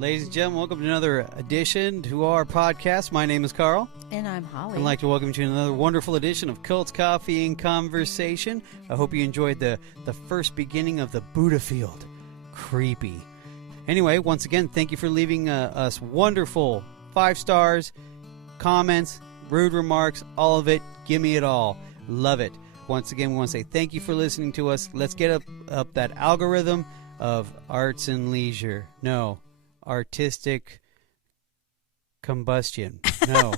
Ladies and gentlemen, welcome to another edition to our podcast. My name is Carl. And I'm Holly. I'd like to welcome you to another wonderful edition of Cults, Coffee, and Conversation. I hope you enjoyed the first beginning of the Buddhafield. Creepy. Anyway, once again, thank you for leaving us wonderful 5 stars, comments, rude remarks, all of it. Give me it all. Love it. Once again, we want to say thank you for listening to us. Let's get up that algorithm of arts and leisure. No. Artistic combustion. No.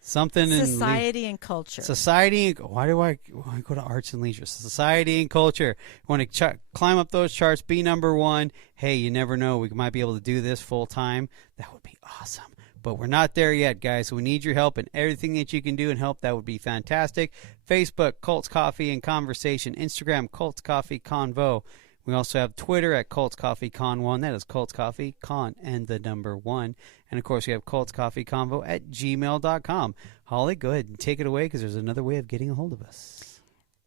Something in society and culture. Society. Why do I go to arts and leisure? Society and culture. Want to climb up those charts, be number 1. Hey, you never know. We might be able to do this full time. That would be awesome. But we're not there yet, guys. So we need your help, and everything that you can do and help, that would be fantastic. Facebook, Cults, Coffee, and Conversation. Instagram, Cults, Coffee, Convo. We also have Twitter at Cults Coffee Con 1. That is Cults Coffee Con and the number 1. And, of course, we have Cults Coffee Convo at gmail.com. Holly, go ahead and take it away because there's another way of getting a hold of us.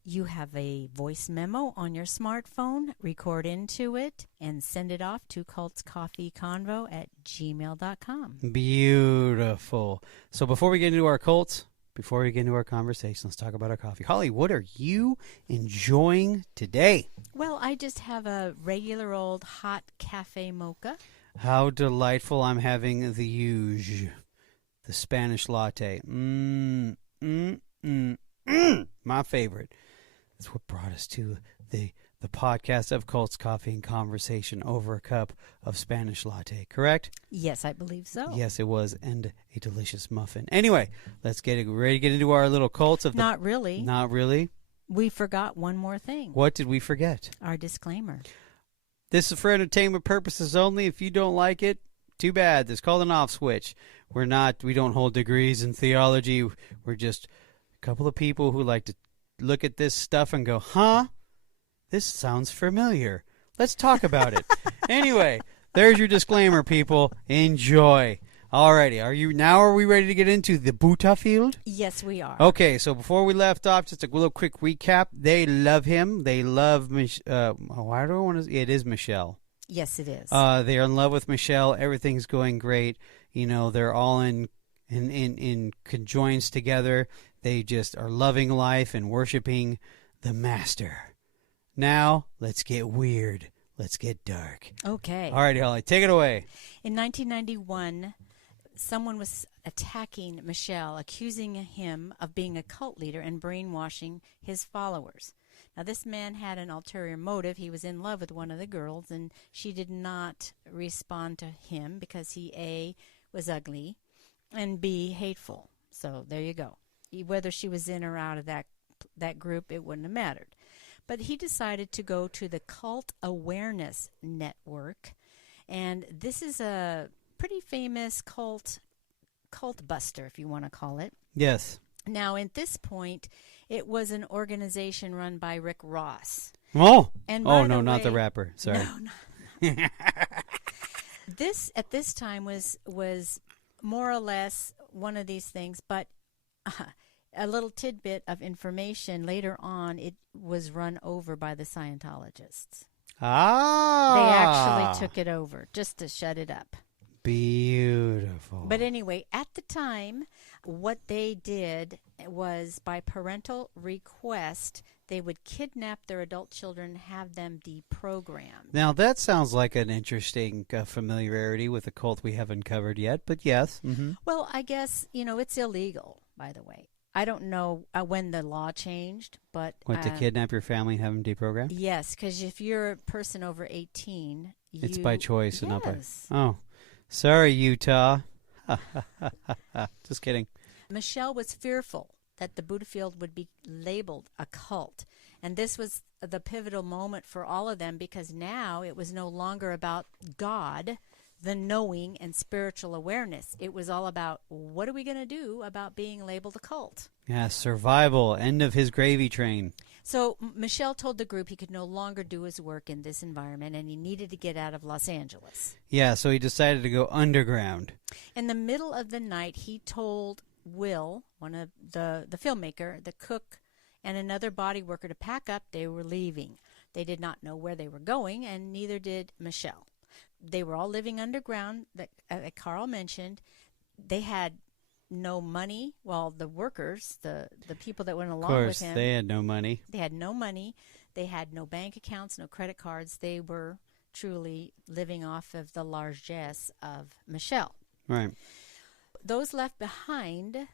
You have a voice memo on your smartphone. Record into it and send it off to cultscoffeeconvo at gmail.com. Beautiful. So before we get into our cults, before we get into our conversation, let's talk about our coffee. Holly, what are you enjoying today? Well, I just have a regular old hot cafe mocha. How delightful. I'm having the huge, the Spanish latte. My favorite. That's what brought us to the podcast of Cults, Coffee, and Conversation over a cup of Spanish latte, correct? Yes, I believe so. Yes, it was, and a delicious muffin. Anyway, let's get ready to get into our little cults of Not really. Not really? We forgot one more thing. What did we forget? Our disclaimer. This is for entertainment purposes only. If you don't like it, too bad. It's called an off switch. We don't hold degrees in theology. We're just a couple of people who like to look at this stuff and go, huh? This sounds familiar. Let's talk about it. Anyway, there's your disclaimer, people. Enjoy. Alrighty, are we ready to get into the Buddhafield? Yes, we are. Okay, so before we left off, just a little quick recap. They love him. They love why do I want to? It is Michelle. Yes, it is. They are in love with Michelle. Everything's going great. You know, they're all in conjoins together. They just are loving life and worshiping the Master. Now, let's get weird. Let's get dark. Okay. All right, Holly, take it away. In 1991, someone was attacking Michelle, accusing him of being a cult leader and brainwashing his followers. Now, this man had an ulterior motive. He was in love with one of the girls, and she did not respond to him because he, A, was ugly, and B, hateful. So there you go. Whether she was in or out of that group, it wouldn't have mattered. But he decided to go to the Cult Awareness Network, and this is a pretty famous cult buster, if you want to call it. Yes. Now, at this point, it was an organization run by Rick Ross. Oh, and no, not the rapper. Sorry. No. This, at this time, was more or less one of these things, but a little tidbit of information. Later on, it was run over by the Scientologists. Ah. They actually took it over just to shut it up. Beautiful. But anyway, at the time, what they did was by parental request, they would kidnap their adult children, have them deprogrammed. Now, that sounds like an interesting familiarity with a cult we haven't covered yet, but yes. Mm-hmm. Well, I guess, it's illegal, by the way. I don't know when the law changed, but... What, to kidnap your family and have them deprogrammed? Yes, because if you're a person over 18... It's by choice. Yes. And not by... Oh, sorry, Utah. Just kidding. Michelle was fearful that the Buddhafield would be labeled a cult. And this was the pivotal moment for all of them because now it was no longer about God, the knowing and spiritual awareness. It was all about what are we going to do about being labeled a cult? Yeah, survival, end of his gravy train. So Michelle told the group he could no longer do his work in this environment and he needed to get out of Los Angeles. Yeah, so he decided to go underground. In the middle of the night, he told Will, one of the filmmaker, the cook, and another body worker to pack up. They were leaving. They did not know where they were going, and neither did Michelle. They were all living underground, that Carl mentioned. They had no money. Well, the workers, the people that went along with him. Of course, they had no money. They had no money. They had no bank accounts, no credit cards. They were truly living off of the largesse of Michelle. Right. Those left behind,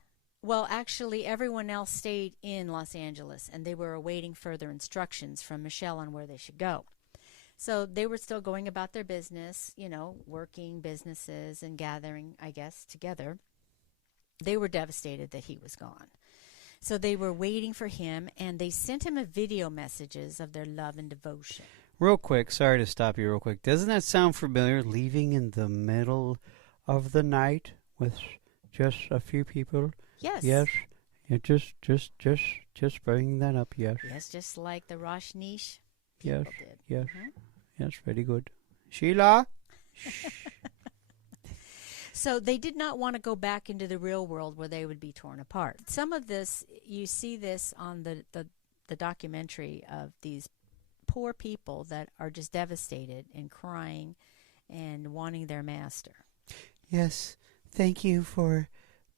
well, actually, everyone else stayed in Los Angeles, and they were awaiting further instructions from Michelle on where they should go. So they were still going about their business, working businesses and gathering, I guess, together. They were devastated that he was gone. So they were waiting for him, and they sent him a video messages of their love and devotion. Real quick, sorry to stop you real quick. Doesn't that sound familiar, leaving in the middle of the night with just a few people? Yes. Yes. Yeah, just bringing that up, yes. Yes, just like the Rosh Nish Yes, people did. yes. Yes, very good. Sheila? So they did not want to go back into the real world where they would be torn apart. Some of this, you see this on the documentary of these poor people that are just devastated and crying and wanting their master. Yes, thank you for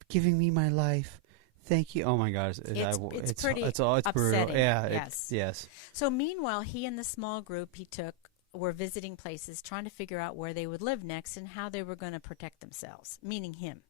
giving me my life. Thank you. Oh my gosh, It's pretty it's upsetting. brutal. Yeah, Yes. yes. So meanwhile, he and the small group he took were visiting places, trying to figure out where they would live next and how they were going to protect themselves, meaning him.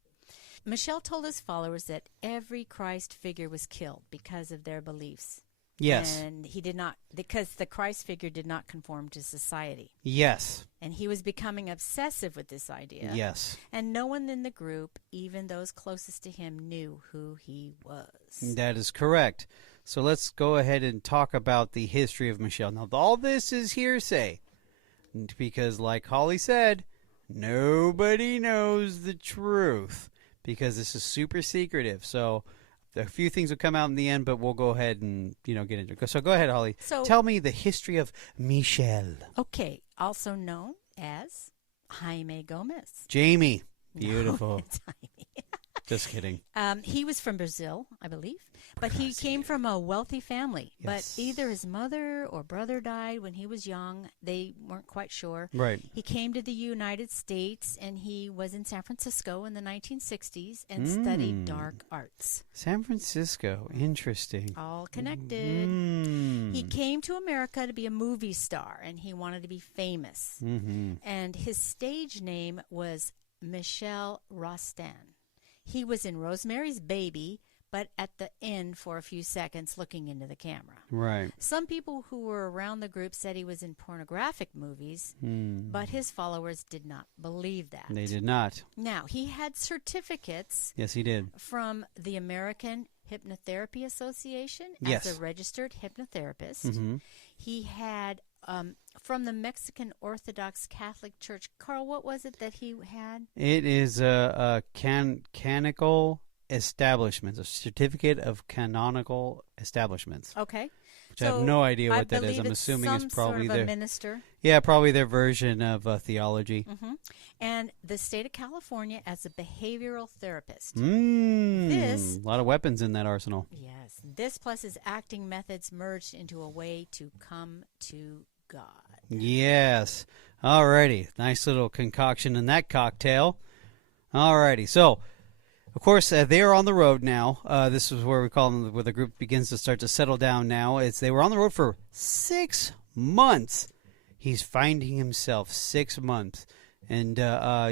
Michelle told his followers that every Christ figure was killed because of their beliefs. Yes. And he did not, because the Christ figure did not conform to society. Yes. And he was becoming obsessive with this idea. Yes. And no one in the group, even those closest to him, knew who he was. That is correct. So let's go ahead and talk about the history of Michelle. Now, all this is hearsay because, like Holly said, nobody knows the truth because this is super secretive. So a few things will come out in the end, but we'll go ahead and get into it. So go ahead, Holly. So, tell me the history of Michelle. Okay, also known as Jaime Gomez. Jamie. Beautiful. No, it's Jaime. Just kidding. He was from Brazil, I believe, but he came from a wealthy family. Yes. But either his mother or brother died when he was young. They weren't quite sure. Right. He came to the United States, and he was in San Francisco in the 1960s and studied dark arts. San Francisco. Interesting. All connected. He came to America to be a movie star, and he wanted to be famous. And his stage name was Michel Rostan. He was in Rosemary's Baby, but at the end for a few seconds looking into the camera. Right. Some people who were around the group said he was in pornographic movies, but his followers did not believe that. They did not. Now, he had certificates. Yes, he did. From the American Hypnotherapy Association Yes. as a registered hypnotherapist. He had from the Mexican Orthodox Catholic Church. Carl, what was it that he had? It is a canonical establishments, a certificate of canonical establishments. Okay. Which I have no idea what that is. I'm assuming it's probably sort of a minister. Yeah, probably their version of theology. And the state of California as a behavioral therapist. A lot of weapons in that arsenal. Yes. This plus his acting methods merged into a way to come to God. Yes. Alrighty. Nice little concoction in that cocktail. Alrighty. So, of course, they are on the road now. This is where we call them, where the group begins to start to settle down now. They were on the road for 6 months. He's finding himself 6 months. And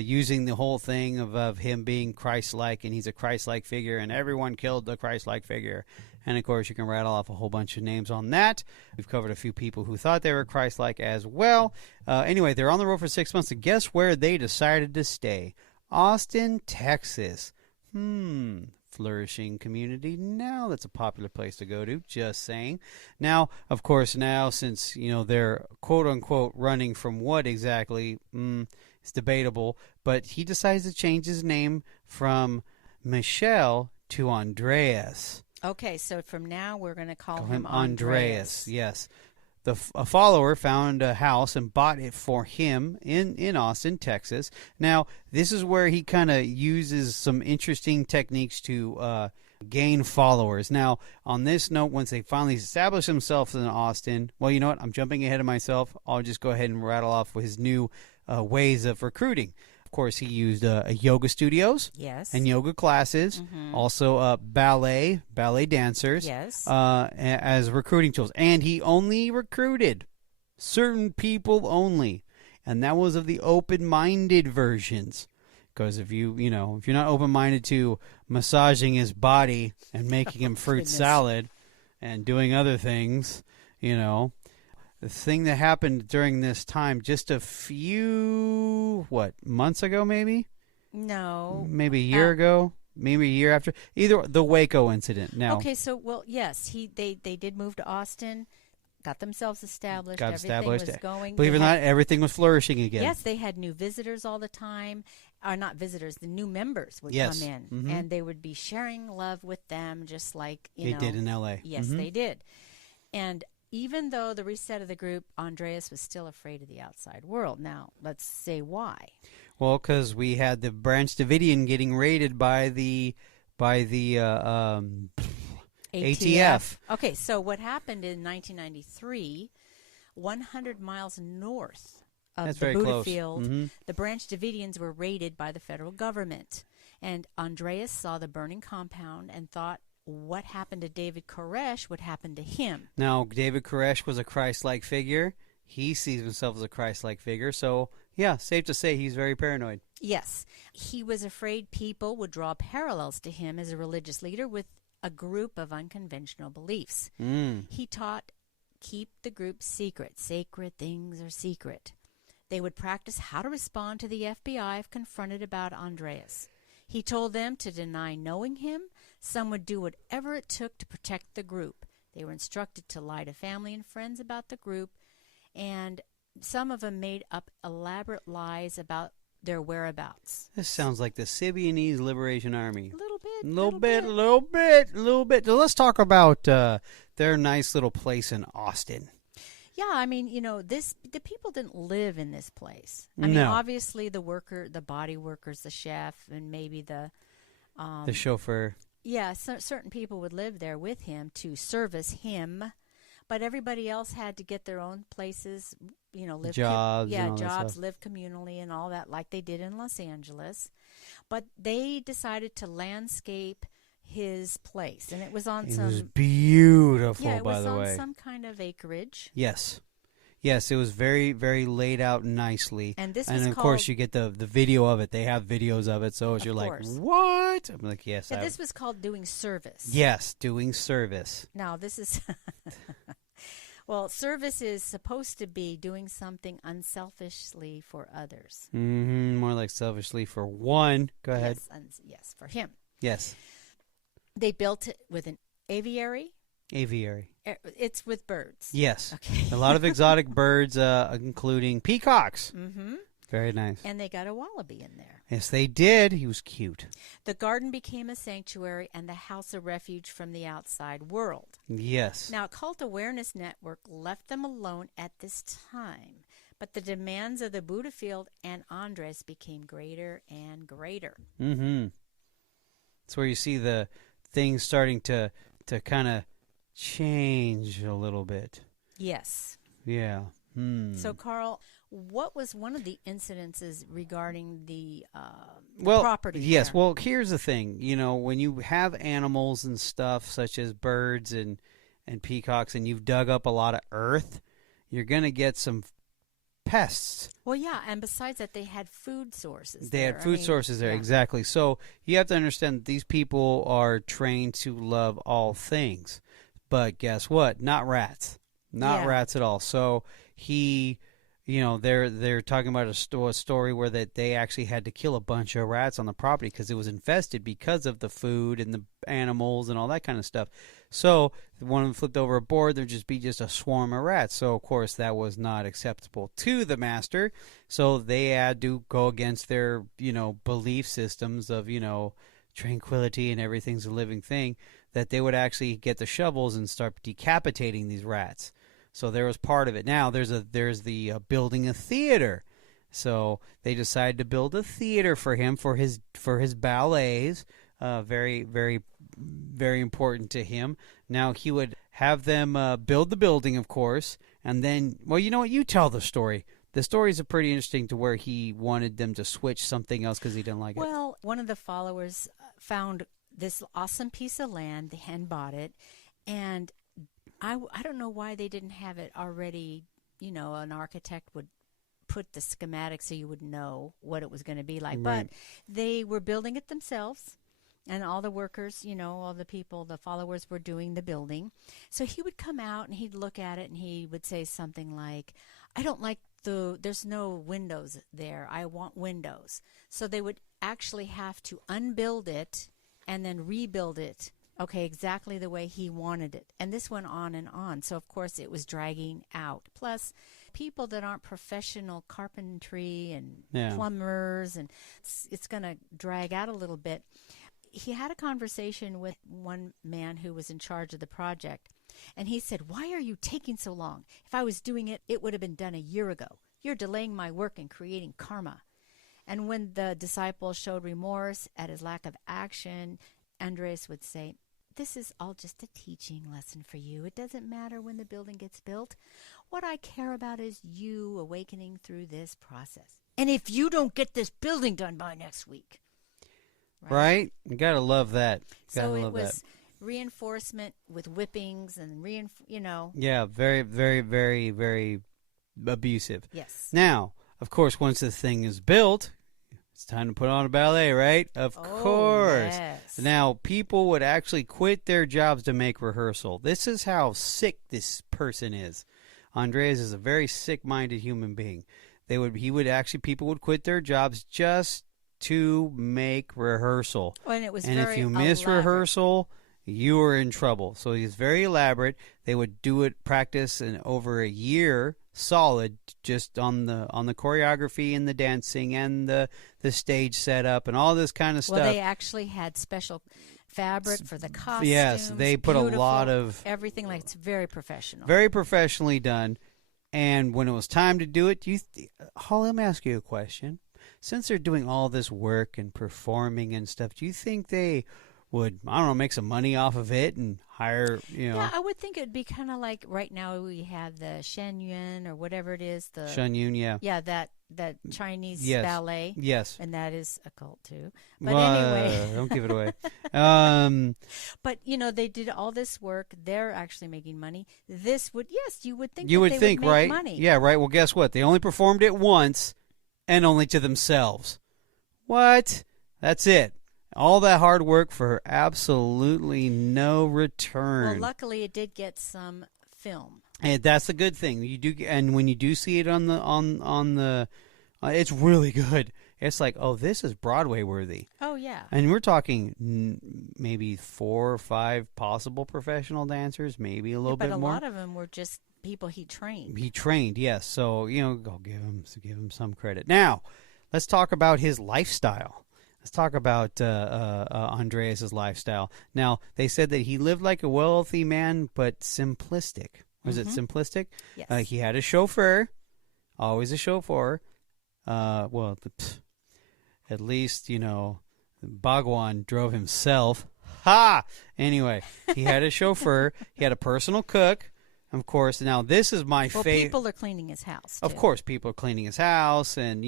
using the whole thing of him being Christ-like, and he's a Christ-like figure, and everyone killed the Christ-like figure. And, of course, you can rattle off a whole bunch of names on that. We've covered a few people who thought they were Christ-like as well. Anyway, they're on the road for 6 months, and guess where they decided to stay? Austin, Texas. Flourishing community. Now that's a popular place to go to, just saying. Now, of course, since, they're quote-unquote running from what exactly, it's debatable, but he decides to change his name from Michelle to Andreas. Okay, so from now we're going to call him Andreas. Yes. A follower found a house and bought it for him in Austin, Texas. Now, this is where he kind of uses some interesting techniques to gain followers. Now, on this note, once they finally established themselves in Austin, well, you know what? I'm jumping ahead of myself. I'll just go ahead and rattle off his new ways of recruiting. Of course, he used yoga studios, yes, and yoga classes, also ballet dancers, yes, as recruiting tools. And he only recruited certain people only, and that was of the open-minded versions. Because if you're not open-minded to massaging his body and making him fruit salad and doing other things, the thing that happened during this time, just a few months ago, maybe a year ago, maybe a year after, either the Waco incident. Now, okay, so yes, they did move to Austin. Got themselves established. Everything was going. Believe it or not, everything was flourishing again. Yes, they had new visitors all the time. Or not visitors, the new members would come in, and they would be sharing love with them, just like they did in L.A. Yes, they did. And even though the reset of the group, Andreas was still afraid of the outside world. Now, let's say why. Well, because we had the Branch Davidian getting raided by the ATF. Okay, so what happened in 1993, 100 miles north of That's the very Buddhafield, the Branch Davidians were raided by the federal government. And Andreas saw the burning compound and thought what happened to David Koresh would happen to him. Now, David Koresh was a Christ-like figure. He sees himself as a Christ-like figure. So, yeah, safe to say he's very paranoid. Yes. He was afraid people would draw parallels to him as a religious leader with a group of unconventional beliefs. He taught, keep the group secret. Sacred things are secret. They would practice how to respond to the FBI if confronted about Andreas. He told them to deny knowing him. Some would do whatever it took to protect the group. They were instructed to lie to family and friends about the group, and some of them made up elaborate lies about their whereabouts. This sounds like the Symbionese Liberation Army. A little bit. A little bit. So let's talk about their nice little place in Austin. Yeah, I mean, the people didn't live in this place. I mean, obviously the body workers, the chef, and maybe the chauffeur. Yeah, certain people would live there with him to service him, but everybody else had to get their own places, live jobs, live communally and all that, like they did in Los Angeles. But they decided to landscape his place, and it was on It was beautiful, by the way. It was on some kind of acreage. Yes, it was very, very laid out nicely. And of course, you get the video of it. They have videos of it, so you're like, what? I'm like, yes. And this was called doing service. Yes, doing service. Now, this is... Well, service is supposed to be doing something unselfishly for others. More like selfishly for one. Go ahead. Yes, for him. Yes. They built it with an aviary. Aviary. It's with birds. Yes. Okay. A lot of exotic birds, including peacocks. Mm-hmm. Very nice. And they got a wallaby in there. Yes, they did. He was cute. The garden became a sanctuary and the house of refuge from the outside world. Yes. Now, Cult Awareness Network left them alone at this time, but the demands of the Buddhafield and Andres became greater and greater. Mm-hmm. That's where you see the things starting to kind of change a little bit. Yes. Yeah. So, Carl, what was one of the incidences regarding the property? Yes. There? Well, here's the thing. When you have animals and stuff such as birds and peacocks, and you've dug up a lot of earth, you're going to get some pests. Well, yeah, and besides that, they had food sources. They had food sources there, exactly. So you have to understand that these people are trained to love all things. But guess what? Not rats. Not rats at all. So they're talking about a story where they actually had to kill a bunch of rats on the property because it was infested because of the food and the animals and all that kind of stuff. So one of them flipped over a board, there'd just be a swarm of rats. So, of course, that was not acceptable to the master. So they had to go against their, belief systems of, tranquility and everything's a living thing, that they would actually get the shovels and start decapitating these rats. So there was part of it. Now there's the building a theater. So they decided to build a theater for him for his ballets. Very, very very important to him. Now, he would have them build the building, of course, and then, well, you know what? You tell the story. The stories are pretty interesting to where he wanted them to switch something else because he didn't like it. Well, one of the followers found this awesome piece of land and bought it, and I don't know why they didn't have it already. You know, an architect would put the schematic so you would know what it was going to be like. Right. But they were building it themselves, and all the workers, you know, all the people, the followers were doing the building. So he would come out and he'd look at it and he would say something like, I don't like there's no windows there. I want windows. So they would actually have to unbuild it and then rebuild it, okay, exactly the way he wanted it. And this went on and on. So, of course, it was dragging out. Plus, people that aren't professional carpentry and plumbers, and it's going to drag out a little bit. He had a conversation with one man who was in charge of the project, and he said, why are you taking so long? If I was doing it, it would have been done a year ago. You're delaying my work and creating karma. And when the disciple showed remorse at his lack of action, Andreas would say, this is all just a teaching lesson for you. It doesn't matter when the building gets built. What I care about is you awakening through this process. And if you don't get this building done by next week. Right? You got to love that. So it was reinforcement with whippings and, you know. Yeah, very, very, very, very abusive. Yes. Now, of course, once the thing is built, it's time to put on a ballet, right? Of course. Yes. Now, people would actually quit their jobs to make rehearsal. This is how sick this person is. Andreas is a very sick-minded human being. People would quit their jobs just to make rehearsal. Well, and it was and very if you miss elaborate. rehearsal, you were in trouble. So he's very elaborate. They would do it, practice, in over a year solid, just on the choreography and the dancing and the stage setup and all this kind of stuff. Well, they actually had special fabric for the costumes. Yes, they put a lot of everything. Like, it's very professional. Very professionally done. And when it was time to do it, Holly, let me ask you a question. Since they're doing all this work and performing and stuff, do you think they would, I don't know, make some money off of it and hire, you know? Yeah, I would think it would be kind of like right now we have the Shen Yun or whatever it is. The Shen Yun, yeah. Yeah, that Chinese Yes. ballet. Yes. And that is a cult too. But Well, anyway. Don't give it away. But, you know, they did all this work. They're actually making money. This would, yes, you would think You that would they think, would make right? money. Yeah, right. Well, guess what? They only performed it once and only to themselves. What? That's it. All that hard work for absolutely no return. Well, luckily it did get some film. And that's a good thing. You do, and when you do see it on the, it's really good. It's like, oh, this is Broadway worthy. Oh yeah. And we're talking maybe 4 or 5 possible professional dancers, maybe a little bit more. But a lot of them were just people he trained. He trained, yes. So I'll give him some credit. Now, let's talk about his lifestyle. Let's talk about Andreas' lifestyle. Now, they said that he lived like a wealthy man, but simplistic. Was it simplistic? Yes. He had a chauffeur, always a chauffeur. At least, Bhagwan drove himself. Ha! Anyway, he had a chauffeur. He had a personal cook. Of course, now this is my favorite. Well, people are cleaning his house, too. Of course, people are cleaning his house and,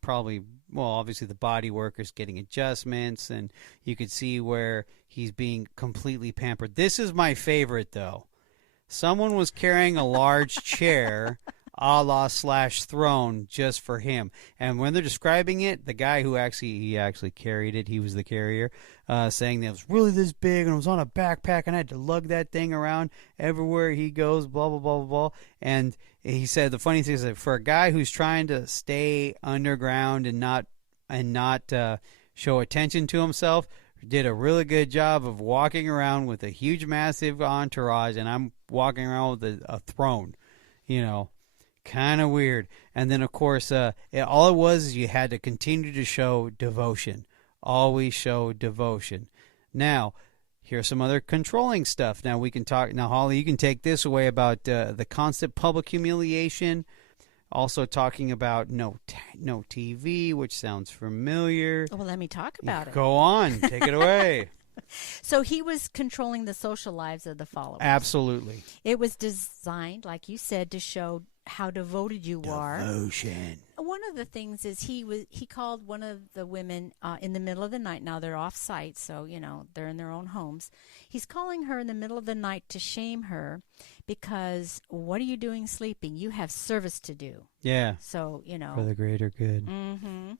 probably, obviously the body worker's getting adjustments, and you could see where he's being completely pampered. This is my favorite, though. Someone was carrying a large chair, a la / throne, just for him. And when they're describing it, the guy who actually carried it, he was the carrier, saying that it was really this big and it was on a backpack and I had to lug that thing around everywhere he goes, blah, blah, blah, blah, blah. And he said the funny thing is that for a guy who's trying to stay underground and not show attention to himself, did a really good job of walking around with a huge, massive entourage, and I'm walking around with a throne, kind of weird. And then, of course, all it was is you had to continue to show devotion. Always show devotion. Now, here's some other controlling stuff. Now, we can talk. Now, Holly, you can take this away about the constant public humiliation. Also talking about no TV, which sounds familiar. Well, let me talk about it. Go on. Take it away. So he was controlling the social lives of the followers. Absolutely. It was designed, like you said, to show how devoted you are. Devotion. One of the things is he called one of the women in the middle of the night. Now they're off site, so they're in their own homes. He's calling her in the middle of the night to shame her because what are you doing sleeping? You have service to do. Yeah. So for the greater good. Mm-hmm.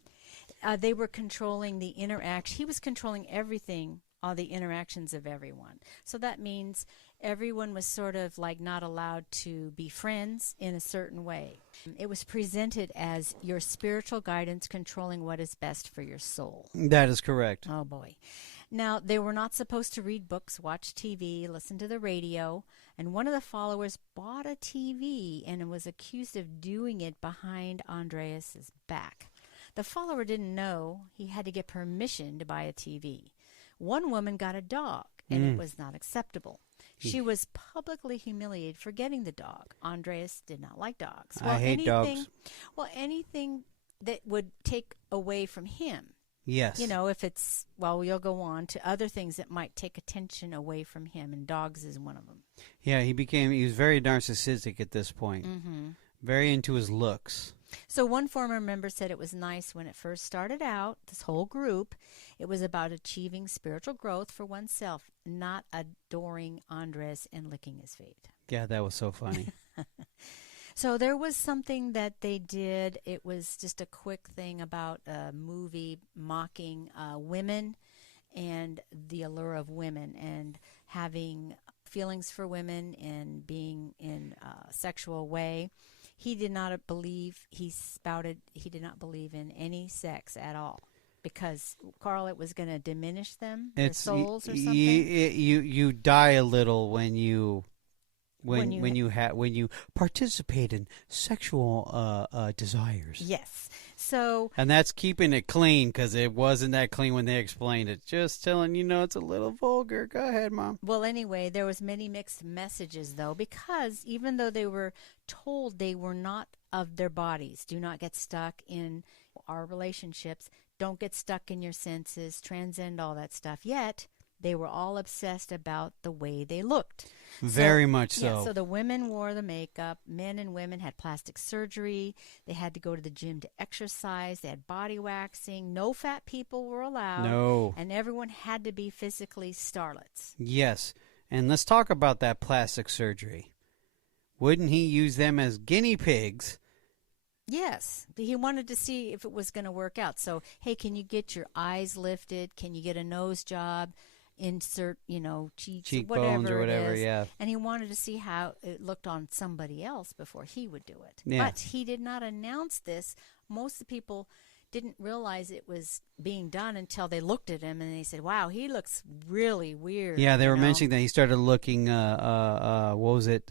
They were controlling the interaction. He was controlling everything, all the interactions of everyone. So that means everyone was sort of like not allowed to be friends in a certain way. It was presented as your spiritual guidance controlling what is best for your soul. That is correct. Oh, boy. Now, they were not supposed to read books, watch TV, listen to the radio, and one of the followers bought a TV and was accused of doing it behind Andreas's back. The follower didn't know he had to get permission to buy a TV. One woman got a dog, and it was not acceptable. She was publicly humiliated for getting the dog. Andreas did not like dogs. I hate dogs. Well, anything that would take away from him. Yes. If it's, we'll go on to other things that might take attention away from him, and dogs is one of them. Yeah, he was very narcissistic at this point. Very into his looks. So one former member said it was nice when it first started out, this whole group, it was about achieving spiritual growth for oneself, not adoring Andres and licking his feet. Yeah, that was so funny. So there was something that they did. It was just a quick thing about a movie mocking women and the allure of women and having feelings for women and being in a sexual way. He did not believe, he did not believe in any sex at all. Because, Carl, it was going to diminish them, their souls or something? You die a little when you participate in sexual desires. Yes. So, and that's keeping it clean because it wasn't that clean when they explained it. Just telling it's a little vulgar. Go ahead, Mom. Well, anyway, there was many mixed messages though, because even though they were told they were not of their bodies, do not get stuck in our relationships, don't get stuck in your senses, transcend all that stuff. Yet they were all obsessed about the way they looked. Very much so. Yeah, so the women wore the makeup. Men and women had plastic surgery. They had to go to the gym to exercise. They had body waxing. No fat people were allowed. No. And everyone had to be physically starlets. Yes. And let's talk about that plastic surgery. Wouldn't he use them as guinea pigs? Yes. He wanted to see if it was going to work out. So, hey, can you get your eyes lifted? Can you get a nose job? Insert, cheekbones or whatever, yeah. And he wanted to see how it looked on somebody else before he would do it. Yeah. But he did not announce this. Most of the people didn't realize it was being done until they looked at him and they said, wow, he looks really weird. Yeah, they were mentioning that he started looking, what was it,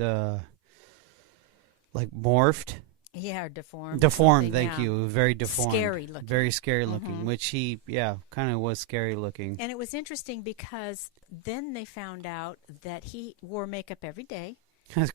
like morphed? Yeah, or deformed. Deformed, thank you. Very deformed. Scary looking. Very scary looking, which he, kind of was scary looking. And it was interesting because then they found out that he wore makeup every day.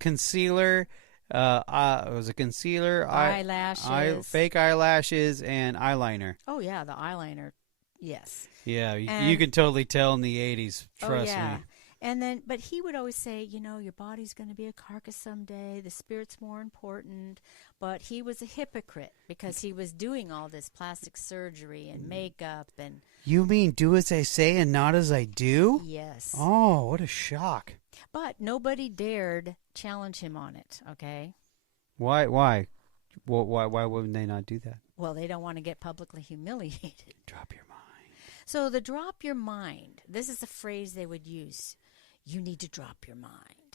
Concealer, it was a concealer, eyelashes, fake eyelashes, and eyeliner. Oh, yeah, the eyeliner, yes. Yeah, you can totally tell in the 80s, trust me. And then, but he would always say, your body's going to be a carcass someday. The spirit's more important. But he was a hypocrite because he was doing all this plastic surgery and makeup and. You mean do as I say and not as I do? Yes. Oh, what a shock! But nobody dared challenge him on it. Okay. Why? Why? Why wouldn't they not do that? Well, they don't want to get publicly humiliated. Drop your mind. So the drop your mind. This is a phrase they would use. You need to drop your mind.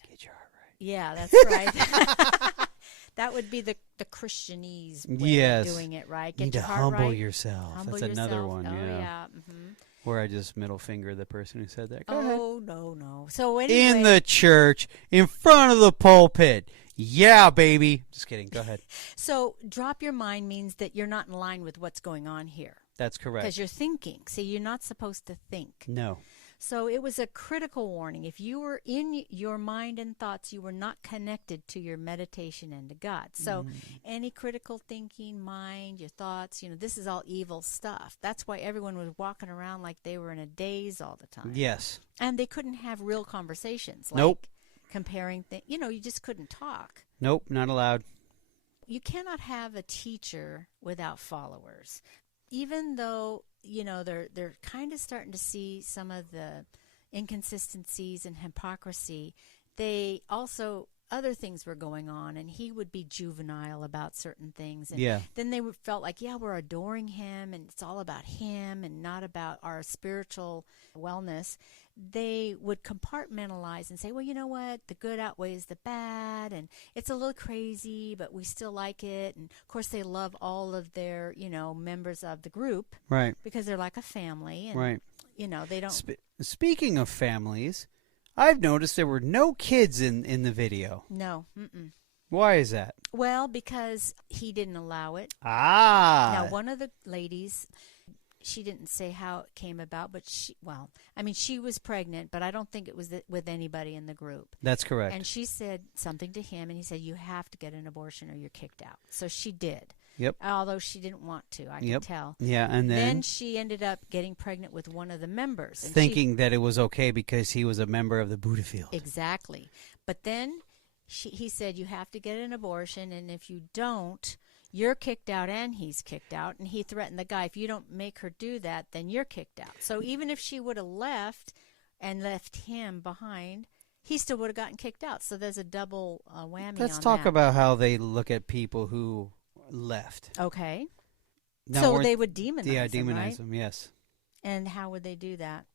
Get your heart right. Yeah, that's right. That would be the Christianese way of doing it, right? Get your heart humble right. Yourself. Humble that's yourself. Another one, oh, yeah. Mm-hmm. Where I just middle finger the person who said that. Go ahead. No. So anyway. In the church, in front of the pulpit. Yeah, baby. Just kidding. Go ahead. So drop your mind means that you're not in line with what's going on here. That's correct. Because you're thinking. See, you're not supposed to think. No. So it was a critical warning. If you were in your mind and thoughts, you were not connected to your meditation and to God. So any critical thinking, mind, your thoughts, this is all evil stuff. That's why everyone was walking around like they were in a daze all the time. Yes. And they couldn't have real conversations. Like Nope. Comparing things. You just couldn't talk. Nope, not allowed. You cannot have a teacher without followers. Even though, they're kind of starting to see some of the inconsistencies and hypocrisy, they also, other things were going on, and he would be juvenile about certain things. And then they felt like, we're adoring him, and it's all about him and not about our spiritual wellness. They would compartmentalize and say, well, you know what, the good outweighs the bad, and it's a little crazy, but we still like it. And, of course, they love all of their, members of the group. Right. Because they're like a family. And, right. They don't... Speaking of families, I've noticed there were no kids in the video. No. Mm-mm. Why is that? Well, because he didn't allow it. Ah. Now, one of the ladies... She didn't say how it came about, but she was pregnant, but I don't think it was with anybody in the group. That's correct. And she said something to him, and he said, you have to get an abortion or you're kicked out. So she did. Yep. Although she didn't want to, I can tell. Yeah, and then she ended up getting pregnant with one of the members. And thinking that it was okay because he was a member of the Buddhafield. Exactly. But then he said, you have to get an abortion, and if you don't, you're kicked out and he's kicked out. And he threatened the guy, if you don't make her do that, then you're kicked out. So even if she would have left and left him behind, he still would have gotten kicked out. So there's a double whammy. Let's talk about how they look at people who left. Okay. Now, so they would demonize them, demonize them, yes. And how would they do that?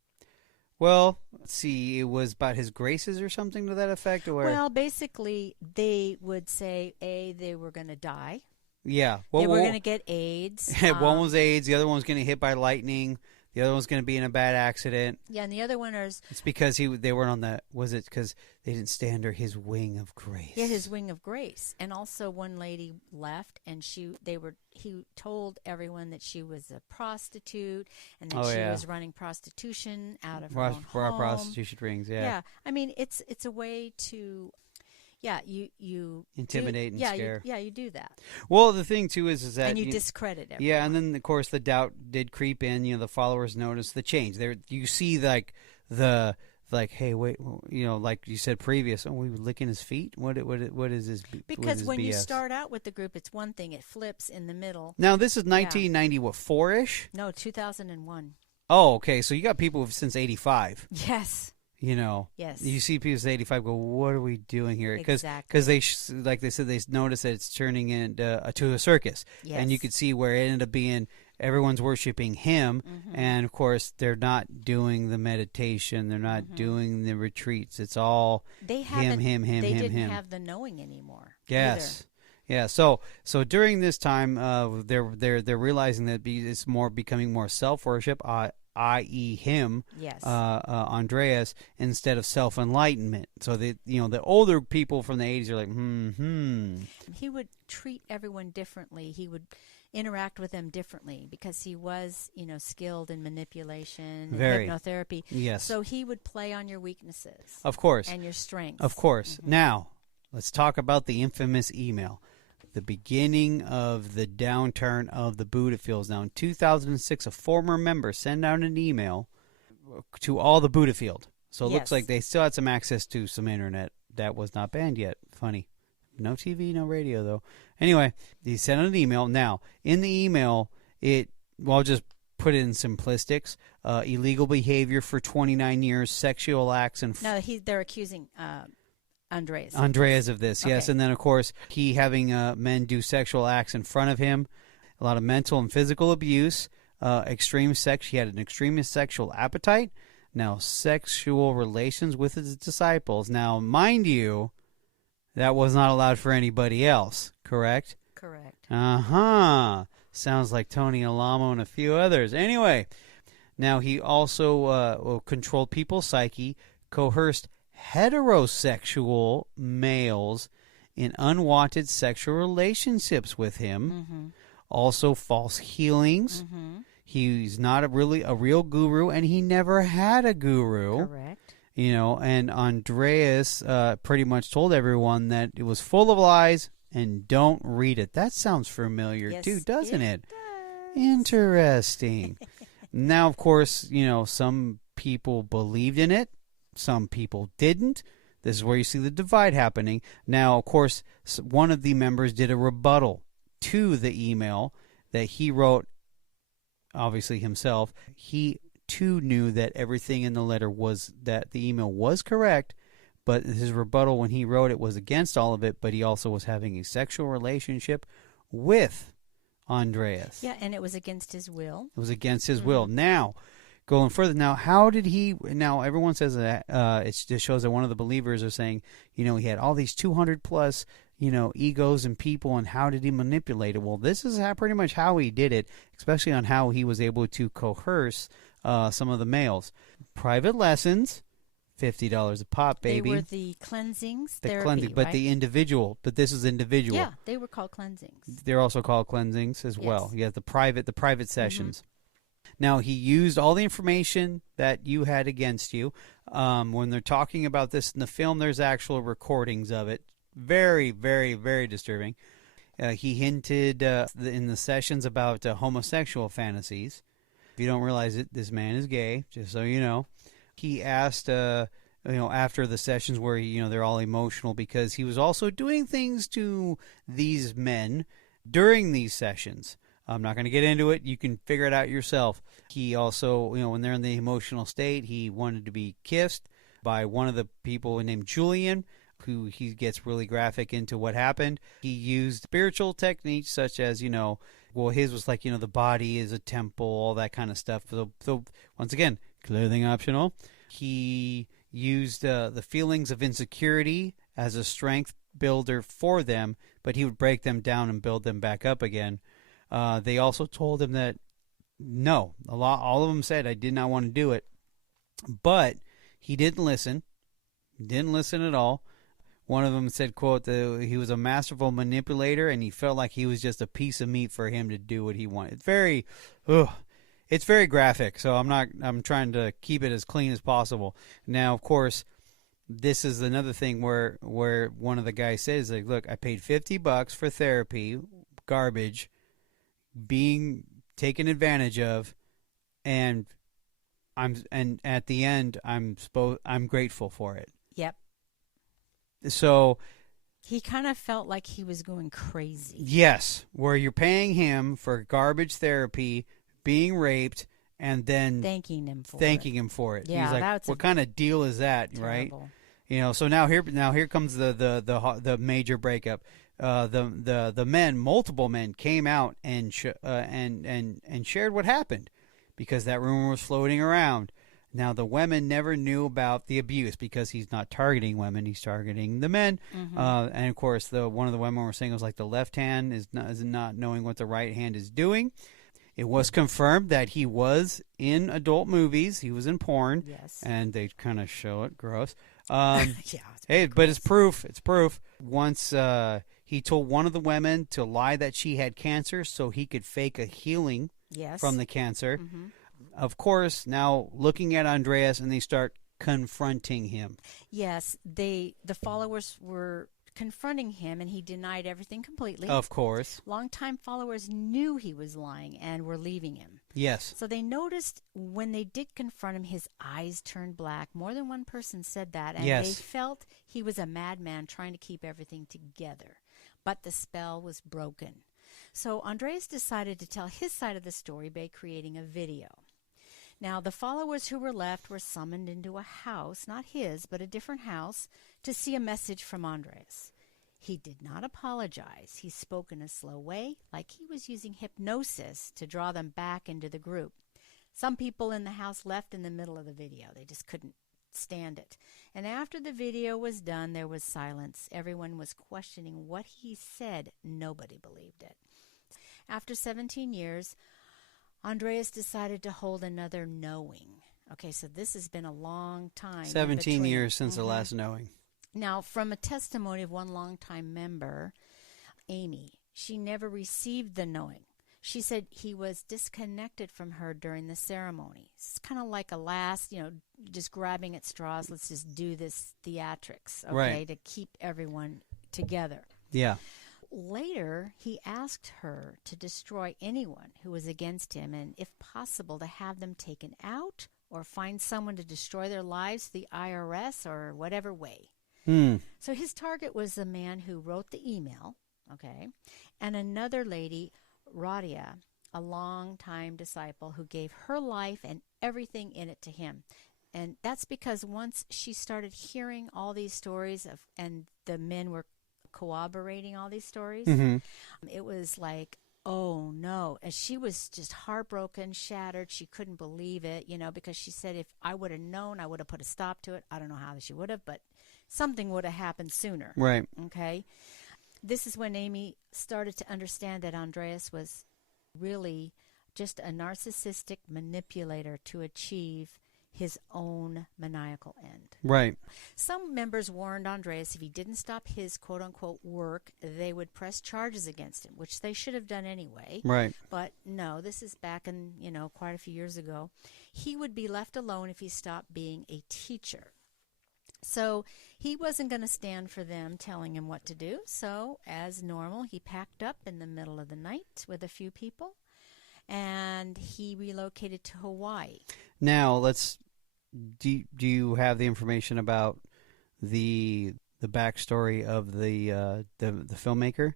Well, let's see, it was about his graces or something to that effect? Or Well, basically, they would say, they were going to die. Yeah. They were going to get AIDS. One was AIDS. The other one was going to hit by lightning. The other one's going to be in a bad accident. Yeah, and the other one is... It's because they weren't on the... Was it because they didn't stay under his wing of grace? Yeah, his wing of grace. And also one lady left, and he told everyone that she was a prostitute and that she was running prostitution out of her own home. For our prostitution rings, Yeah. I mean, it's a way to... Yeah, you intimidate and scare. You do that. Well, the thing too is that and you discredit everyone. Yeah, and then of course the doubt did creep in. The followers noticed the change. There, you see hey, wait, like you said previous. Oh, we were licking his feet. What is this? Because when BS? you start out with the group, it's one thing. It flips in the middle. Now this is 1990, what, 4-ish? No, 2001. Oh, okay. So you got people since 85. Yes. Yes. You see people since 85 go, what are we doing here? Because exactly. like they said, they noticed that it's turning into to a circus. Yes. And you could see where it ended up being everyone's worshiping him. Mm-hmm. And, of course, they're not doing the meditation. They're not doing the retreats. It's all him. They didn't have the knowing anymore. Yes. Either. Yeah. So during this time, they're realizing that it's becoming more self-worship, i.e. him, Andreas, instead of self-enlightenment. So the older people from the 80s are like, He would treat everyone differently. He would interact with them differently because he was, skilled in manipulation and hypnotherapy. Yes. So he would play on your weaknesses. Of course. And your strengths. Of course. Mm-hmm. Now, let's talk about the infamous email. The beginning of the downturn of the Buddhafields. Now, in 2006, a former member sent out an email to all the Buddhafield. So it looks like they still had some access to some internet. That was not banned yet. Funny. No TV, no radio, though. Anyway, he sent out an email. Now, in the email, I'll just put it in simplistics. Illegal behavior for 29 years, sexual acts, and... No, they're accusing... Andreas of this, yes. Okay. And then, of course, he having men do sexual acts in front of him, a lot of mental and physical abuse, extreme sex. He had an extremist sexual appetite. Now, sexual relations with his disciples. Now, mind you, that was not allowed for anybody else, correct? Correct. Uh-huh. Sounds like Tony Alamo and a few others. Anyway, now he also controlled people's psyche, coerced heterosexual males in unwanted sexual relationships with him. Also false healings. He's not a real guru, and he never had a guru. Correct. And Andreas pretty much told everyone that it was full of lies and don't read it. That sounds familiar too, doesn't it? Does. Interesting. Now, of course, some people believed in it. Some people didn't. This is where you see the divide happening. Now, of course, one of the members did a rebuttal to the email that he wrote, obviously himself. He, too, knew that everything in the letter that the email was correct, but his rebuttal when he wrote it was against all of it, but he also was having a sexual relationship with Andreas. Yeah, and it was against his will. It was against his will. Now, going further, how did he, now everyone says that it just shows that one of the believers are saying, he had all these 200 plus, egos and people, and how did he manipulate it? Well, this is pretty much how he did it, especially on how he was able to coerce some of the males. Private lessons, $50 a pop, baby. They were the cleansings, the therapy, cleansing, but right? the individual. But this is individual. Yeah, they were called cleansings. They're also called cleansings as well. Yes. You have the private sessions. Now, he used all the information that you had against you. When they're talking about this in the film, there's actual recordings of it. Very, very, very disturbing. He hinted in the sessions about homosexual fantasies. If you don't realize it, this man is gay, just so you know. He asked, after the sessions where, they're all emotional, because he was also doing things to these men during these sessions. I'm not going to get into it. You can figure it out yourself. He also, when they're in the emotional state, he wanted to be kissed by one of the people named Julian, who he gets really graphic into what happened. He used spiritual techniques such as, his was like, the body is a temple, all that kind of stuff. So once again, clothing optional. He used the feelings of insecurity as a strength builder for them, but he would break them down and build them back up again. They also told him that all of them said, I did not want to do it, but he didn't listen. He didn't listen at all. One of them said, quote, he was a masterful manipulator, and he felt like he was just a piece of meat for him to do what he wanted. It's very graphic, so I'm trying to keep it as clean as possible. Now, of course, this is another thing where one of the guys says, like, look, I paid $50 for therapy, garbage, being taken advantage of, and at the end I'm grateful for it. Yep. So he kind of felt like he was going crazy. Yes, where you're paying him for garbage therapy, being raped, and then thanking him for it. Yeah, he's like, what kind of deal is that, terrible. Right? So now here comes the major breakup. The men, multiple men, came out and shared what happened, because that rumor was floating around. Now, the women never knew about the abuse, because he's not targeting women; he's targeting the men. Mm-hmm. And of course, one of the women were saying it was like the left hand is not knowing what the right hand is doing. It was confirmed that he was in adult movies; he was in porn. Yes, and they kind of show it. Gross. Yeah. Hey, but it's proof. It's proof. Once he told one of the women to lie that she had cancer so he could fake a healing from the cancer. Mm-hmm. Of course, now looking at Andreas, and they start confronting him. Yes, the followers were confronting him, and he denied everything completely. Of course. Longtime followers knew he was lying and were leaving him. Yes. So they noticed when they did confront him, his eyes turned black. More than one person said that, and they felt he was a madman trying to keep everything together. But the spell was broken. So Andreas decided to tell his side of the story by creating a video. Now, the followers who were left were summoned into a house, not his, but a different house, to see a message from Andreas. He did not apologize. He spoke in a slow way, like he was using hypnosis to draw them back into the group. Some people in the house left in the middle of the video. They just couldn't stand it. And after the video was done, there was silence. Everyone was questioning what he said. Nobody believed it. After 17 years, Andreas decided to hold another knowing. Okay, so this has been a long time. 17 years since the last knowing. Now, from a testimony of one longtime member, Amy, she never received the knowing. She said he was disconnected from her during the ceremony. It's kind of like a last, just grabbing at straws. Let's just do this theatrics, okay, Right. to keep everyone together. Yeah. Later, he asked her to destroy anyone who was against him and, if possible, to have them taken out or find someone to destroy their lives, the IRS or whatever way. So his target was the man who wrote the email, okay, and another lady, Radia, a long-time disciple who gave her life and everything in it to him. And that's because once she started hearing all these stories and the men were corroborating all these stories, it was like, oh no. And she was just heartbroken, shattered. She couldn't believe it, because she said, if I would have known, I would have put a stop to it. I don't know how she would have, but something would have happened sooner. Right. Okay. This is when Amy started to understand that Andreas was really just a narcissistic manipulator to achieve his own maniacal end. Right. Some members warned Andreas if he didn't stop his quote-unquote work, they would press charges against him, which they should have done anyway. Right. But no, this is back in, quite a few years ago. He would be left alone if he stopped being a teacher. So he wasn't going to stand for them telling him what to do. So, as normal, he packed up in the middle of the night with a few people, and he relocated to Hawaii. Now, do you have the information about the backstory of the filmmaker?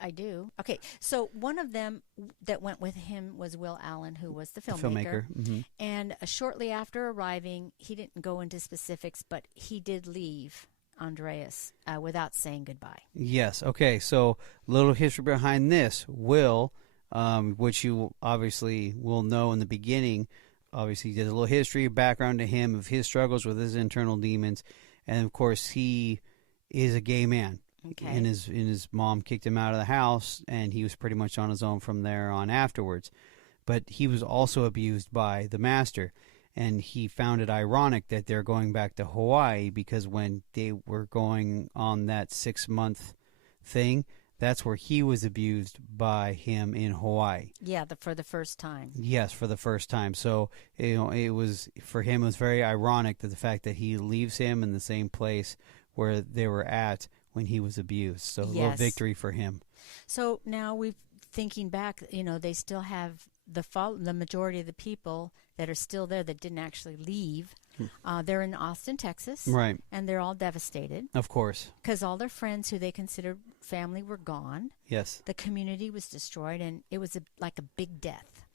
I do. Okay, so one of them that went with him was Will Allen, who was the filmmaker. Mm-hmm. And shortly after arriving, he didn't go into specifics, but he did leave Andreas without saying goodbye. Yes. Okay, so little history behind this. Will, which you obviously will know in the beginning, obviously there's a little history, background to him of his struggles with his internal demons. And, of course, he is a gay man. Okay. And his mom kicked him out of the house, and he was pretty much on his own from there on afterwards. But he was also abused by the master, and he found it ironic that they're going back to Hawaii because when they were going on that 6-month thing, that's where he was abused by him in Hawaii. Yeah, for the first time. Yes, for the first time. So, it was, for him, it was very ironic that the fact that he leaves him in the same place where they were at when he was abused. So, Yes. A little victory for him. So now thinking back, they still have the majority of the people that are still there that didn't actually leave. They're in Austin, Texas. Right. And they're all devastated. Of course. Because all their friends who they considered family were gone. Yes. The community was destroyed, and it was like a big death.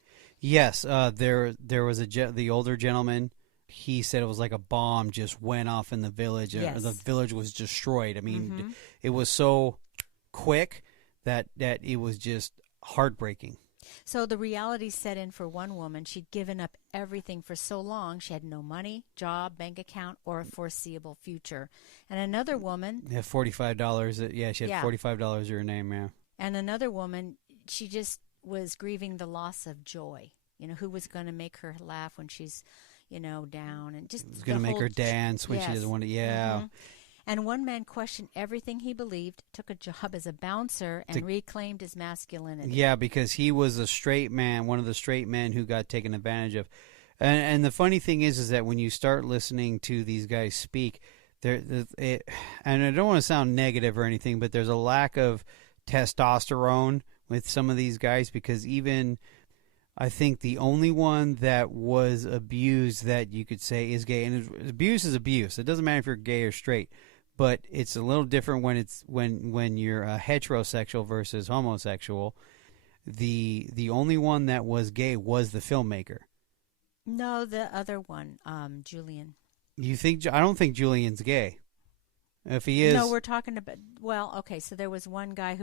Yes. There was the older gentleman. He said it was like a bomb just went off in the village. Yes. The village was destroyed. I mean, It was so quick that it was just heartbreaking. So the reality set in for one woman. She'd given up everything for so long. She had no money, job, bank account, or a foreseeable future. And another woman... Yeah, $45. Yeah, she had $45 to her name, yeah. And another woman, she just was grieving the loss of joy. Who was going to make her laugh when she's... down, and just was going to make her dance when she doesn't want to. Yeah. And one man questioned everything he believed, took a job as a bouncer, and reclaimed his masculinity. Yeah, because he was a straight man, one of the straight men who got taken advantage of. And the funny thing is that when you start listening to these guys speak, and I don't want to sound negative or anything, but there's a lack of testosterone with some of these guys, because even I think the only one that was abused that you could say is gay, and abuse is abuse. It doesn't matter if you're gay or straight, but it's a little different when it's when you're heterosexual versus homosexual. The only one that was gay was the filmmaker. No, the other one, Julian. You think? I don't think Julian's gay. If he is, no, we're talking about. Well, okay, so there was one guy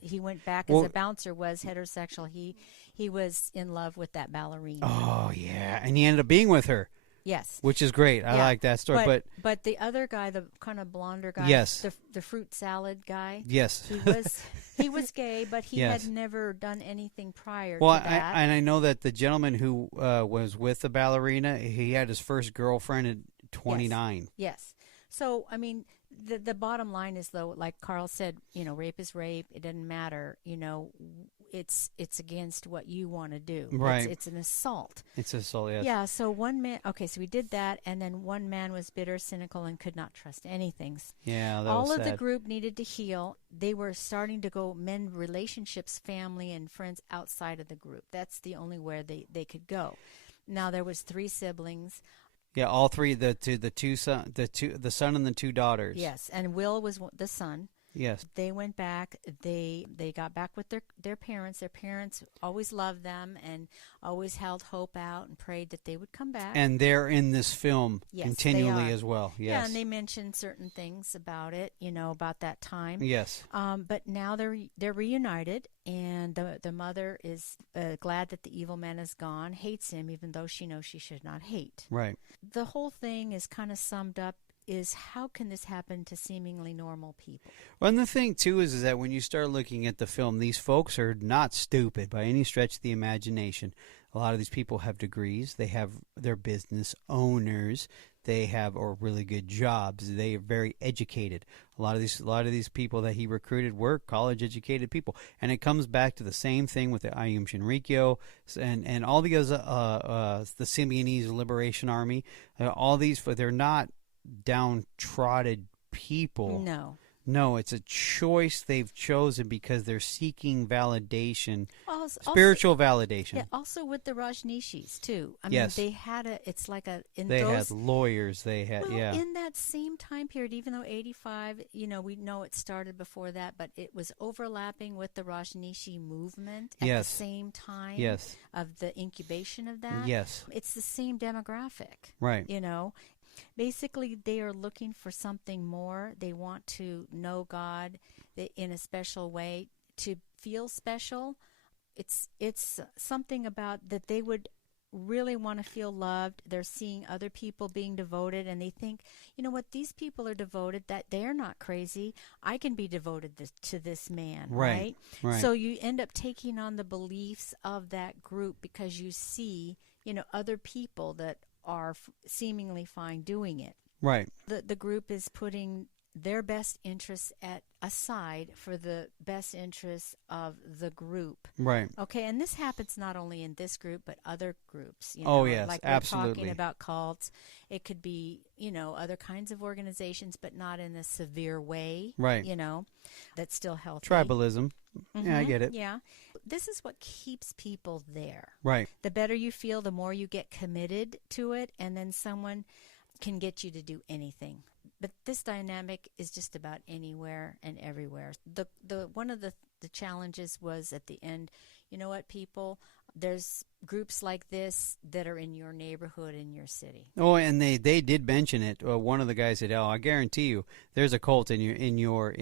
he went back as a bouncer, was heterosexual. He was in love with that ballerina. Oh yeah, and he ended up being with her. Yes, which is great. I like that story. But the other guy, the kind of blonder guy, yes, the fruit salad guy, yes, he was gay, but he had never done anything prior to that. And I know that the gentleman who was with the ballerina, he had his first girlfriend at 29. Yes. So I mean, the bottom line is, though, like Carl said, rape is rape. It doesn't matter. it's against what you want to do. Right. It's an assault. It's assault, yes. Yeah, so one man, okay, so we did that, and then one man was bitter, cynical, and could not trust anything. Yeah, that All was of the sad. group needed to heal. They were starting to go mend relationships, family, and friends outside of the group. That's the only where they could go. Now, there was 3 siblings. Yeah, all 3, the son and the 2 daughters. Yes, and Will was the son. Yes. They went back. They got back with their parents. Their parents always loved them and always held hope out and prayed that they would come back. And they're in this film Yes, continually they are. as well. Yes. Yeah, and they mentioned certain things about it, about that time. Yes. But now they're reunited, and the mother is glad that the evil man is gone, hates him, even though she knows she should not hate. Right. The whole thing is kind of summed up is how can this happen to seemingly normal people? Well, and the thing, too, is that when you start looking at the film, these folks are not stupid by any stretch of the imagination. A lot of these people have degrees. They have their business owners. They have or really good jobs. They are very educated. A lot of these people that he recruited were college-educated people. And it comes back to the same thing with the Ayum Shinrikyo and all the other, the Symbionese Liberation Army. All these, they're not downtrodden people. No, it's a choice they've chosen because they're seeking validation, spiritual validation. Yeah, also with the Rajneeshis too. I Yes. mean, they had it's like They had lawyers. They had, in that same time period, even though 85, we know it started before that, but it was overlapping with the Rajneeshi movement at the same time of the incubation of that. Yes. It's the same demographic. Right. Basically, they are looking for something more. They want to know God in a special way, to feel special. It's something about that they would really want to feel loved. They're seeing other people being devoted, and they think, these people are devoted, that they're not crazy. I can be devoted to this man, right? So you end up taking on the beliefs of that group because you see, other people that are seemingly fine doing it. Right. The group is putting their best interests aside for the best interests of the group. Right. Okay, and this happens not only in this group but other groups. Yes, like absolutely. we're talking about cults. It could be, other kinds of organizations, but not in a severe way. Right. That's still healthy. Tribalism. Yeah, I get it. Yeah. This is what keeps people there. Right. The better you feel, the more you get committed to it, and then someone can get you to do anything. But this dynamic is just about anywhere and everywhere. The one of the challenges was at the end, people, there's groups like this that are in your neighborhood, in your city. Oh, and they did mention it. One of the guys said, I guarantee you there's a cult in your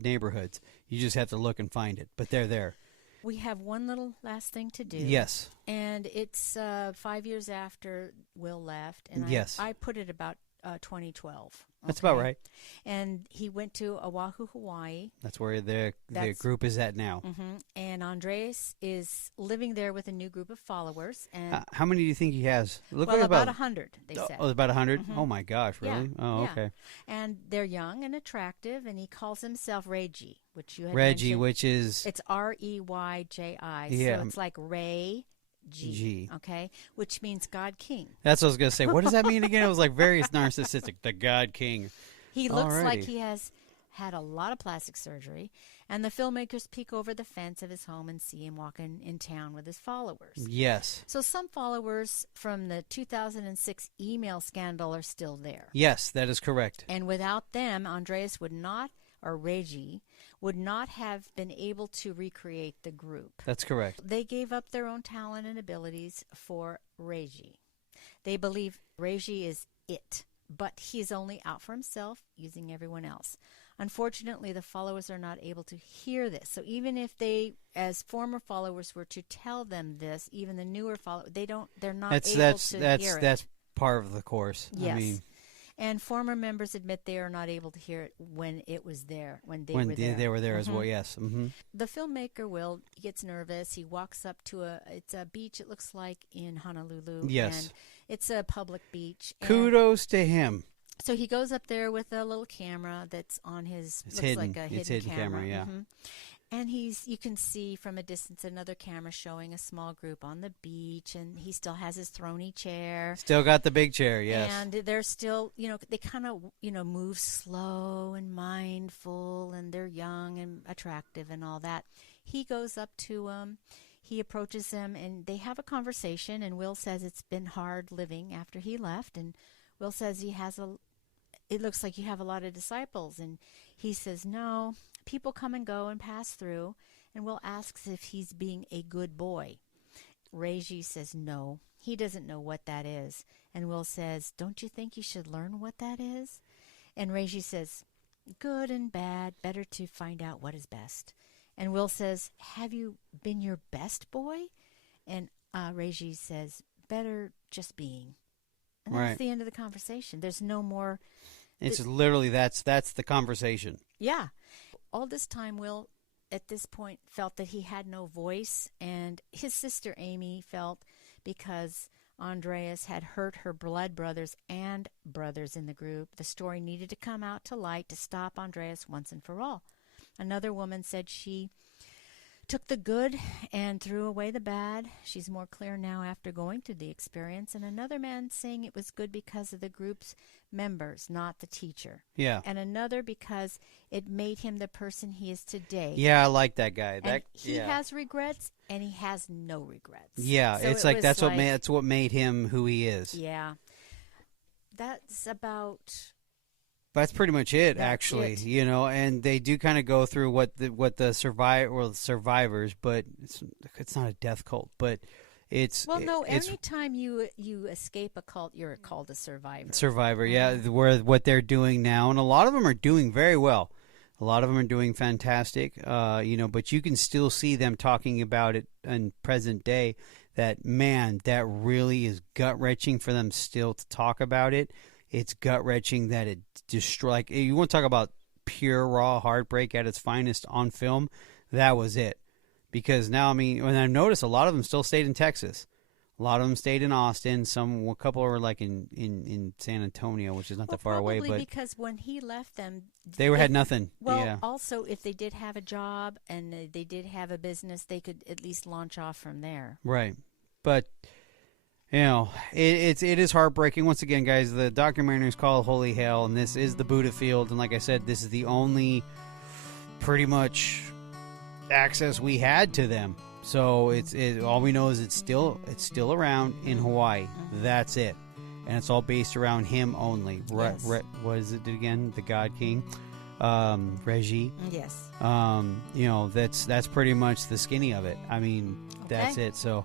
neighborhoods. You just have to look and find it. But they're there. We have one little last thing to do. Yes. And it's 5 years after Will left. And I put it about 2012. That's about right. And he went to Oahu, Hawaii. That's where the group is at now. Mm-hmm. And Andreas is living there with a new group of followers. And how many do you think he has? about 100, they said. Oh, about 100? Mm-hmm. Oh, my gosh, really? Yeah. Oh, yeah. okay. And they're young and attractive, and he calls himself Reggie, which you had Reggie, mentioned. which is... It's Reyji. Yeah. So it's like Ray... G. Okay, which means God King. That's what I was going to say. What does that mean again? It was like very narcissistic. The God King. He looks like he has had a lot of plastic surgery, and the filmmakers peek over the fence of his home and see him walking in town with his followers. Yes. So some followers from the 2006 email scandal are still there. Yes, that is correct. And without them, Andreas would not, or Reggie, would not have been able to recreate the group. That's correct. They gave up their own talent and abilities for Reggie. They believe Reggie is it, but he is only out for himself, using everyone else. Unfortunately, the followers are not able to hear this. So even if they, as former followers, were to tell them this, even the newer followers, they're not able to hear it. That's part of the course. Yes. I mean, and former members admit they are not able to hear it when it was there, when they were there. as well, yes. Mm-hmm. The filmmaker he gets nervous. He walks up to it's a beach, it looks like, in Honolulu. Yes. And it's a public beach. Kudos to him. So he goes up there with a little camera that's on his, It's hidden. like a hidden camera. Yeah. Mm-hmm. And you can see from a distance another camera showing a small group on the beach, and he still has his throny chair. Still got the big chair, yes. And they're still, they kind of, move slow and mindful, and they're young and attractive and all that. He goes up to him, he approaches him, and they have a conversation, and Will says it's been hard living after he left, and Will says it looks like you have a lot of disciples, and he says, no, people come and go and pass through, and Will asks if he's being a good boy. Reggie says no, he doesn't know what that is. And Will says, don't you think you should learn what that is? And Reggie says, good and bad, better to find out what is best. And Will says, have you been your best boy? And Reggie says, better just being. And that's the end of the conversation. There's no more. It's literally, that's the conversation. Yeah. All this time, Will, at this point, felt that he had no voice, and his sister Amy felt because Andreas had hurt her blood brothers and brothers in the group, the story needed to come out to light to stop Andreas once and for all. Another woman said she took the good and threw away the bad. She's more clear now after going through the experience. And another man saying it was good because of the group's members, not the teacher. Yeah. And another because it made him the person he is today. Yeah, I like that guy. And he has regrets, and he has no regrets. Yeah, so it's like that's what made him who he is. Yeah. That's about... That's pretty much it, actually. And they do kind of go through what the survivors, but it's not a death cult, but it's anytime you escape a cult, you're called a survivor. Survivor, yeah. What they're doing now, and a lot of them are doing very well. A lot of them are doing fantastic, but you can still see them talking about it in present day. That man, that really is gut wrenching for them still to talk about it. It's gut-wrenching that it destroyed. Like, you want to talk about pure, raw heartbreak at its finest on film? That was it. Because now, when I noticed, a lot of them still stayed in Texas. A lot of them stayed in Austin. A couple were like in San Antonio, which is not that far away. But because when he left them, they had nothing. Well, also, if they did have a job and they did have a business, they could at least launch off from there. Right. But... it is heartbreaking. Once again, guys, the documentary is called Holy Hell, and this is the Buddhafield. And like I said, this is the only pretty much access we had to them. So all we know is it's still around in Hawaii. That's it, and it's all based around him only. Yes. What is it again? The God King, Reggie. Yes. That's pretty much the skinny of it. That's it. So.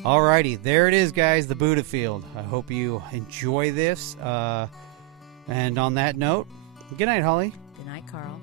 Alrighty, there it is, guys, the Buddhafield. I hope you enjoy this. And on that note, good night, Holly. Good night, Carl.